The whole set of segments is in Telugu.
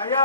అయ్యా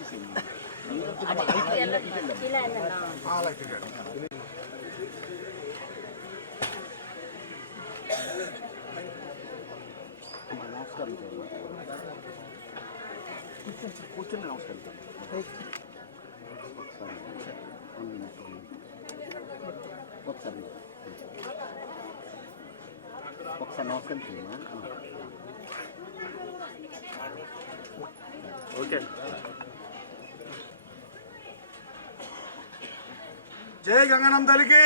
చేసుకుంటున్నారు ఇలా వెళ్ళండి కూర్చుని నమస్కారం ఒకసారి ఒకసారి నమస్కారం చేయమా ఓకే జై గంగనం తల్లికి.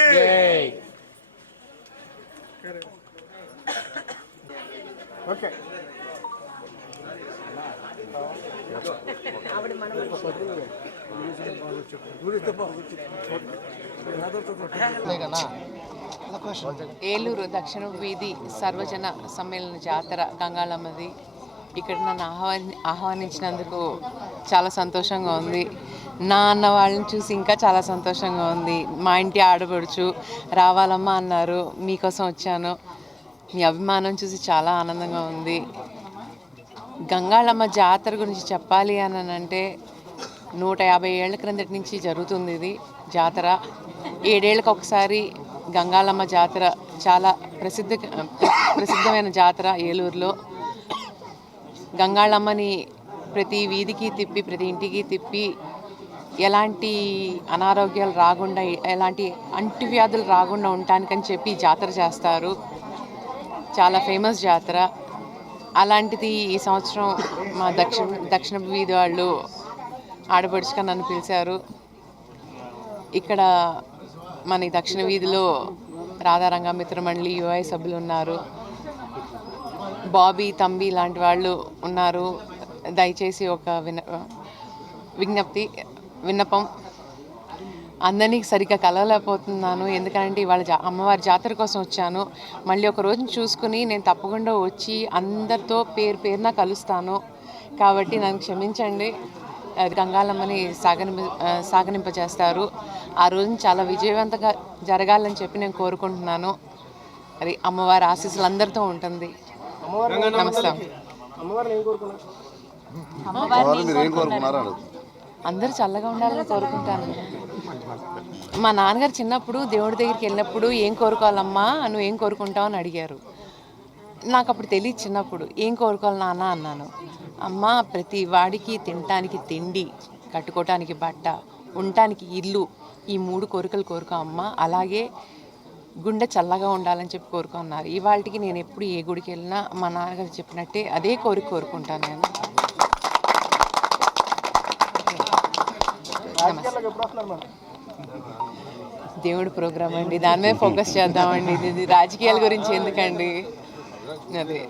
ఓకే. ఏలూరు దక్షిణ వీధి సర్వజన సమ్మేళన జాతర గంగాళమ్మది. ఇక్కడ నన్ను ఆహ్వాని ఆహ్వానించినందుకు చాలా సంతోషంగా ఉంది. నా అన్న వాళ్ళని చూసి ఇంకా చాలా సంతోషంగా ఉంది. మా ఇంటి ఆడపడుచు రావాలమ్మా అన్నారు. మీకోసం వచ్చాను. మీ అభిమానం చూసి చాలా ఆనందంగా ఉంది. గంగాళమ్మ జాతర గురించి చెప్పాలి అని అంటే నూట యాభై ఏళ్ళ క్రిందటి నుంచి జరుగుతుంది ఇది జాతర. ఏడేళ్ళకి ఒకసారి గంగాళమ్మ జాతర చాలా ప్రసిద్ధ ప్రసిద్ధమైన జాతర ఏలూరులో. గంగాళమ్మని ప్రతి వీధికి తిప్పి ప్రతి ఇంటికి తిప్పి ఎలాంటి అనారోగ్యాలు రాకుండా ఎలాంటి అంటువ్యాధులు రాకుండా ఉండటానికని చెప్పి జాతర చేస్తారు. చాలా ఫేమస్ జాతర. అలాంటిది ఈ సంవత్సరం మా దక్షిణ దక్షిణ వీధి వాళ్ళు ఆడపడుచుగా నన్ను పిలిచారు. ఇక్కడ మన దక్షిణ వీధిలో రాధారంగా మిత్రమండలి యుఐ సభ్యులు ఉన్నారు. బాబీ తంబి లాంటి వాళ్ళు ఉన్నారు. దయచేసి ఒక విన విజ్ఞప్తి విన్నపం అందరినీ సరిగ్గా కలవలేకపోతున్నాను. ఎందుకంటే ఇవాళ జా అమ్మవారి జాతర కోసం వచ్చాను. మళ్ళీ ఒక రోజున చూసుకుని నేను తప్పకుండా వచ్చి అందరితో పేరు పేరున కలుస్తాను. కాబట్టి నన్ను క్షమించండి. అది గంగాలమ్మని సాగనింప సాగనింపజేస్తారు. ఆ రోజున చాలా విజయవంతంగా జరగాలని చెప్పి నేను కోరుకుంటున్నాను. అది అమ్మవారి ఆశీస్సులు అందరితో ఉంటుంది. అడుగు అందరూ చల్లగా ఉండాలని కోరుకుంటాను. మా నాన్నగారు చిన్నప్పుడు దేవుడి దగ్గరికి వెళ్ళినప్పుడు ఏం కోరుకోవాలమ్మా? నువ్వు ఏం కోరుకుంటావు అని అడిగారు. నాకు అప్పుడు తెలియదు చిన్నప్పుడు. ఏం కోరుకోవాలి నాన్న? అన్నాను. అమ్మ ప్రతి వాడికి తినటానికి తిండి కట్టుకోవటానికి బట్ట ఉండటానికి ఇల్లు ఈ మూడు కోరికలు కోరుకో అమ్మ. అలాగే గుండె చల్లగా ఉండాలని చెప్పి కోరుకున్నారు ఇవాళకి నేను ఎప్పుడు ఏ గుడికి వెళ్ళినా మా నాన్నగారు చెప్పినట్టే అదే కోరిక కోరుకుంటాను నేను. దేవుడు ప్రోగ్రామ్ అండి. దాని మీద ఫోకస్ చేద్దామండి. ఇది- ఇది రాజకీయాల గురించి ఎందుకండి? అదే.